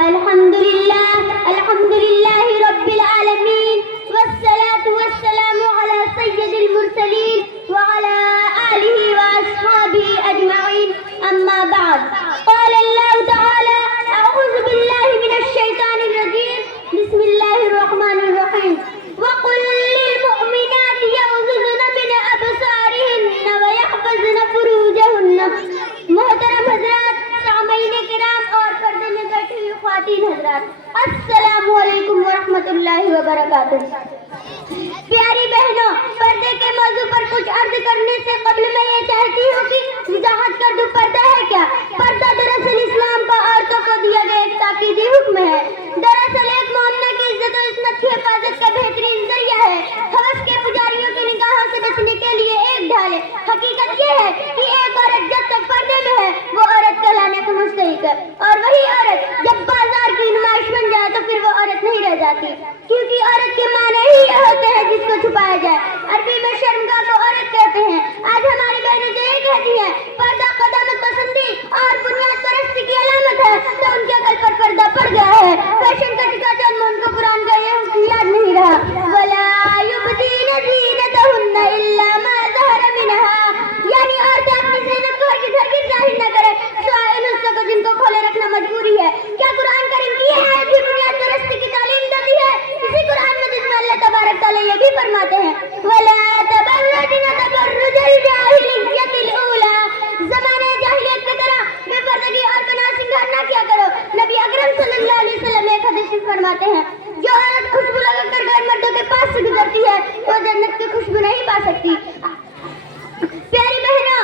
الحمد لله رب العالمين والصلاة والسلام على سيد المرسلين وعلى آله وأصحابه أجمعين أما بعد قال الله تعالى أعوذ بالله من الشيطان الرجيم بسم الله الرحمن الرحيم وقل للمؤمنات يغضضن من أبصارهن ويحفظن فروجهن محترم حضرات سامعین کرام اور پردے میں بیٹھی ہوئی خواتین حضرات السلام علیکم ورحمۃ اللہ وبرکاتہ۔ پیاری بہنوں، پردے کے موضوع پر کچھ عرض کرنے سے قبل میں یہ چاہتی ہوں کہ وضاحت کر دوں پردہ ہے کیا۔ پردہ دراصل اسلام کا عورتوں کو دیا گیا ایک تاکیدی حکم ہے۔ دراصل ایک مومنہ کی عزت و عصمت کی حفاظت کا بہترین ذریعہ ہے۔ ہوس کے پجاریوں کی نگاہوں سے بچنے کے لیے ایک ڈھال ہے۔ حقیقت یہ ہے کہ ایک عورت جب تک پردے میں ہے وہ عورت کہلانے کو مستحق ہے، اور وہی عورت جب بازار کی نمائش بن جائے تو پھر وہ عورت نہیں رہ جاتی، کیونکہ عورت کے معنی ہی یہ ہوتے ہیں جس کو چھپایا جائے۔ عربی میں شرمگاہ کو عورت کہتے ہیں۔ آج ہماری بہنیں جو یہ کہتی ہیں پردہ قدامت پسندی اور بنیاد پرستی کی علامت ہے، تو ان کے عقل پر پردہ پڑ گیا ہے۔ فیشن کا ٹکاتے ان کو ان کو قرآن کا یہ حکم یاد نہیں رہا، وَلَا يُبْدِينَ زِينَتَهُنَّ إِلَّا مَا ظَهَرَ مِنْهَا، یعنی عورتیں اپنی زینت کو ہرگز ظاہر نہ کریں سوائے ان حصوں کو جن کو کھولے رکھنا مجبوری ہے۔ کیا قرآن کریم کی یہ آیت بھی بنیاد پرستی کی تعلیم دیتی ہے؟ اسی قرآن میں جس میں اللہ تبارک تعالیٰ یہ بھی فرماتے ہیں وَلَا تَبَرَّجْنَ تَبَرُّجَ الْجَاهِلِيَّةِ الْأُولَىٰ، زمانۂ جاہلیت کی طرح بے پردگی اور بنا سنگار نہ کیا کرو۔ نبی اکرم صلی اللہ علیہ وسلم ایک حدیث میں فرماتے ہیں جو عورت خوشبو لگا کر غیر مردوں کے پاس سے گزرتی ہے وہ جنت کی خوشبو نہیں پا سکتی۔ پیاری بہنوں،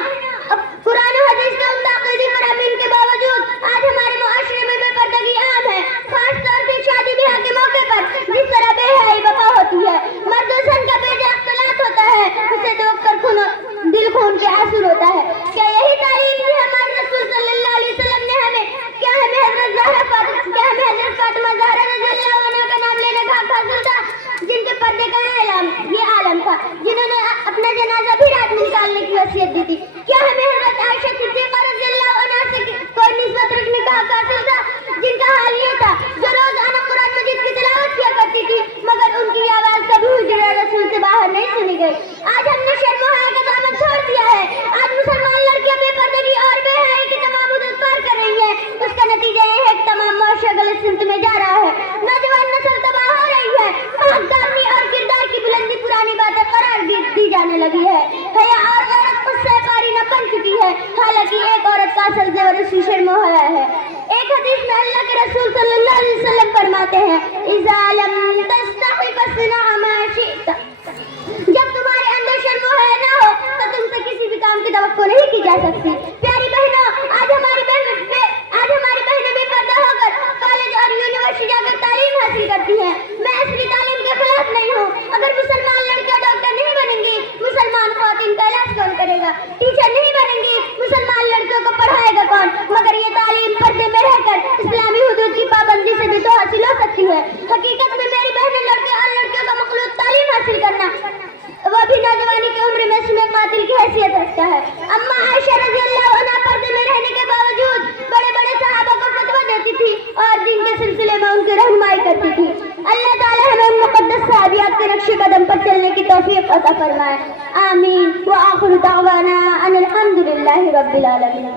قرآن و حدیث کے ان تاکیدی فرامین کے باوجود آج ہمارے معاشرے میں بے پردگی عام ہے، خاص طور سے شادی بیاہ کے موقع پر جس طرح بے حیائی بپا ہوتی ہے، مرد و زن کا بے جا اختلاط ہوتا ہے، اسے دیکھ کر دل خون کے آنسو ہوتا ہے۔ کیا یہی تعلیم دی ہمارے رسول صلی اللہ علیہ وسلم نے ہمیں؟ کیا ہمیں حضرت فاطمہ زہرا رضی اللہ عنہا کا نام لینے کا حق حاصل تھا، جن کے پردے کا یہ عالم تھا، جنہوں نے اپنا جنازہ بھی رات میں نکالنے کی وصیت دی تھی؟ کیا ہمیں حضرت عائشہ صدیقہ رضی اللہ عنہا سے کوئی نسبت رکھنے کا حق حاصل تھا، جن کا حال یہ تھا جو روزانہ قرآن مجید کی تلاوت کیا کرتی تھی مگر ان کی آواز کبھی حجرہ رسول سے باہر نہیں سنی گئی؟ آج ہم نے شرم و حیا کا دامن چھوڑ دیا ہے۔ آج مسلمان لڑکیاں بے پردگی اور بے حیائی کی تمام حدود پار کر رہی ہیں۔ اس کا نتیجہ یہ ہے کہ تمام معاشرہ غلط سمت میں جا رہا ہے، نوجوان نسل تباہ ہو رہی ہے، مہذبانی اور کردار کی بلندی پرانی باتیں قرار دی جانے لگی ہے، حیا اور غیرت خود سے پاری نہ بن چکی ہے، حالانکہ ایک عورت کا اصل زیور اس کی شرم و حیا ہے۔ ایک حدیث میں اللہ کے رسول صلی اللہ علیہ وسلم فرماتے ہیں اذا لم تستحی فاصنع ما شئت، جب تمہارے اندر شرم و حیا نہ ہو تو تم سے کسی بھی کام کی توقع نہیں کی جا سکتی۔ پیاری بہنوں، آج ہماری بہنیں بے پردہ ہو کر کالج اور یونیورسٹی جا کر تعلیم حاصل کرتی ہیں۔ میں عصری تعلیم کے خلاف نہیں ہوں، اگر مسلمان لڑکیاں ڈاکٹر نہیں بنیں گی مسلمان خواتین کا علاج کون کرے گا؟ ٹیچر نہیں بنیں گی مسلمان لڑکیوں کو پڑھائے گا کون؟ مگر یہ تعلیم پردے میں رہ کر اسلامی حدود کی پابندی سے بھی تو حاصل ہو سکتی ہے۔ حقیقت میں میری بہنیں لڑکے اور لڑکیوں کا مخلوط تعلیم حاصل کرنا وہ بھی نوجوانی کی عمر میں سمے قاتل کی حیثیت رکھتا ہے۔ اما عائشہ رضی اللہ عنہا پردے میں رہنے کے باوجود بڑے بڑے صحابہ کو فتویٰ دیتی تھی اور دین کے سلسلے میں ان کی رہنمائی کرتی تھی۔ اللہ تعالی ہمیں ان مقدس صحابیات کے نقش قدم پر چلنے کی توفیق عطا فرمائے، آمین۔ وآخر دعوانا ان الحمد للہ رب العالمین۔